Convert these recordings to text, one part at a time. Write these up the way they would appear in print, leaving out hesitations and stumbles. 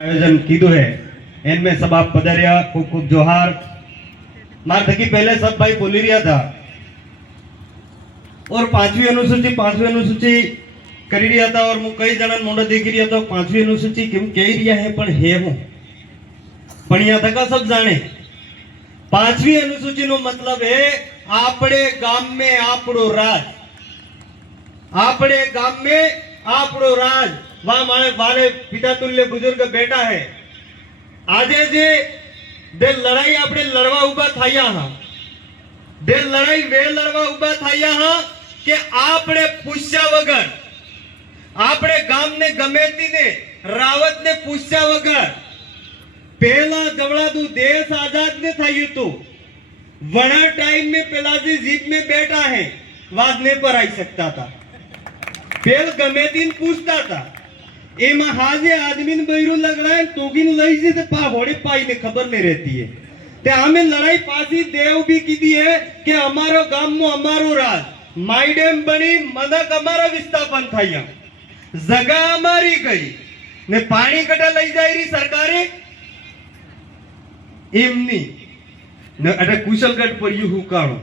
आयोजन कीधु है इनमें सब आप पधारिया खूब खूब जोहार मार थकी पहले सब भाई बोली रिया था और पांचवी अनुसूची करी रिया था और मु कई जन मोड़ा देखी रिया तो पांचवी अनुसूची केम कही रिया है पण हे हूं पण या थका सब जाने पांचवी अनुसूची नो मतलब है आपड़े गाम में आपड़ो राज, आपड़े गाम में आपड़ो राज। वहां मारे पिता तुल्य बुजुर्ग बेटा है आजे जे दे लड़ाई आपने लड़वा उभा थाया हां दे लड़ाई वे लड़वा उभा थाया हां के आपने पूछ्या वगर आपने गाम ने गमेती ने रावत ने पूछ्या वगर पहला जवड़ा दू देश आजाद ने थायु तो वना टाइम में पेलाजी जीप में बैठा है वाद ने पर आई सकता था पेल गमेती पूछता था एमा हाजे आदमी ने बैरू लगड़ा तोगिन लई जे पा घोड़े पाई ने खबर नहीं रहती है ते हमें लड़ाई पासी देव भी कीधी है कि हमारो गाम मो हमारो राज माइडेम बनी मदक हमारा विस्थापन थाया जगह हमारी गई ने पानी कटा लई जाई री सरकारे एमनी ने अटे कुशलगढ़ पर यू हुकाणो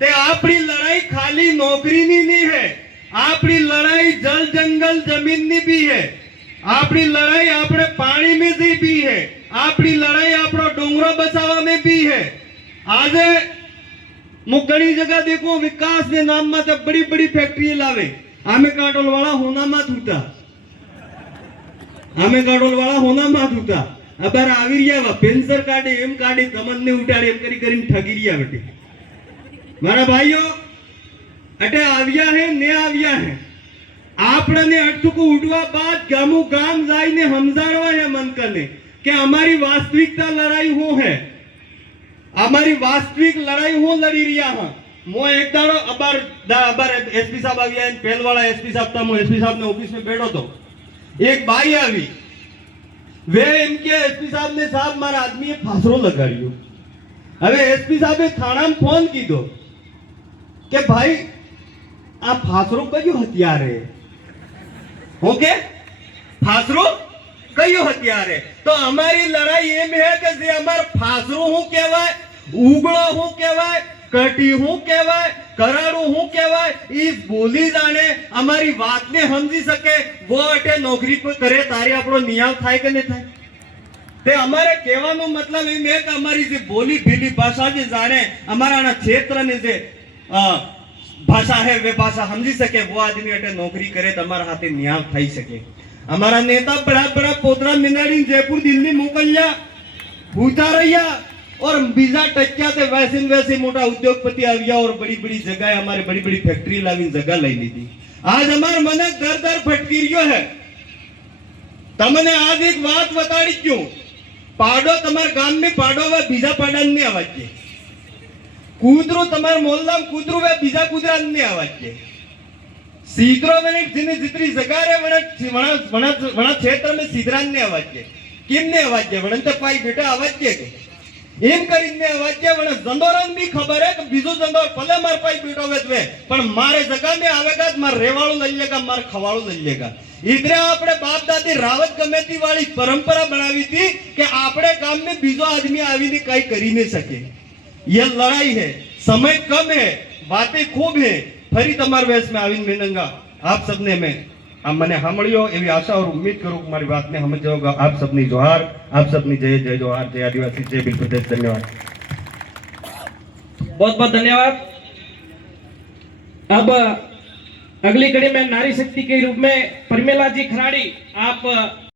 ते आपनी लड़ाई खाली नौकरी नी नहीं है आपनी लड़ाई जल जंगल जमीन नी भी है आपनी लड़ाई अपने पानी में से भी है आपनी लड़ाई अपनो डोंगरो बचावा में भी है। आज मुकड़ी जगह देखो विकास के नाम में तो बड़ी बड़ी फैक्ट्री लावे आमे काटोल वाला होना मत होता आमे काटोल वाला होना मत होता अबार आवी रिया वा पेंसर काटे एम काटे तमन्ने उठाड़े एम करी करीन ठगी रिया बेटे मारा भाइयों अटे आविया है ने आविया है आपने ने अटू को उठवा बाद गामो गाम जाई ने समझावा है मन कने कि हमारी वास्तविकता लड़ाई हो है हमारी वास्तविक लड़ाई हो लड़ी रिया हां मो एक दाड़ो अबार एसपी साहब आविया है पहल वाला एसपी साहब था मो एसपी साहब ने ऑफिस में बैठो तो एक बाई आवी वे इनके एसपी साहब ने साहब मारा आदमी फासरो लगाड़ियो હવે एसपी साहबे थाना में फोन कीधो के भाई आ फासरो कयो हथियार है ओके फासरो कयो हथियार है तो हमारी लड़ाई ये में है कि जे हमार फासरो हूं कहवाय उगड़ो हूं कहवाय कटी हूं कहवाय कराड़ू हूं कहवाय इस बोली जाने हमारी बात ने समझी सके वो अटे नौकरी पर करे तारे आपनो नियाव थाय के नहीं थाय ते हमारे कहવાનો मतलब એ મે કે અમારી જે બોલી ભીલી ભાષા જે જાણે અમારા ક્ષેત્ર ને જે भाषा है वे भाषा समझी सके वो आदमी अटे नौकरी करे तमारा हाथे न्याय थाई सके। हमारा नेता बड़ा बड़ा पोतरा मिनाड़ी जयपुर दिल्ली मोकल्या भूता रहिया और बीजा टक्या ते वैसे मोटा उद्योगपति आविया और बड़ी बड़ी जगह हमारे बड़ी बड़ी फैक्ट्री लावी जगह लई लीधी। आज हमार मन दर दर फटकी रियो है तमने आज एक बात बताड़ी क्यों पाडो तमार गाम में पाडो व बीजा पाडा ने आवाजे कूतरो तमार मोहल्ला में कूतरो वे बीजा कूतरा ने आवाजे सीधरो में जिने जितनी जगह रे वना क्षेत्र में सीधरान ने आवाजे किम ने आवाजे वनंत पाई बेटा आवाजे के एम करीने आवाजे वना जंदोरन भी खबर है कि बीजो जंदोर भले मार पाई बेटो वेतवे पण मारे जगह में आवेगा तो मार रेवाळो लई लेगा मार खवाळो लई लेगा। इधरे आपने बाप दादी रावत गमेती वाली परंपरा बनावी थी कि आपने गाम में बीजो आदमी आवीने कई करी नहीं सके। यह लड़ाई है समय कम है बातें खूब है फरी तमार वेश में आवीन मिलूंगा आप सबने मैं मैंने सामळ्यो एवी आशा और उम्मीद करूं कि मारी बात ने समझोगा। आप सबनी जोहार आप सबनी जय जय जोहार जय आदिवासी जय बिल प्रदेश धन्यवाद बहुत बहुत धन्यवाद। अब अगली कड़ी में नारी शक्ति के रूप में परमेला जी खराड़ी आप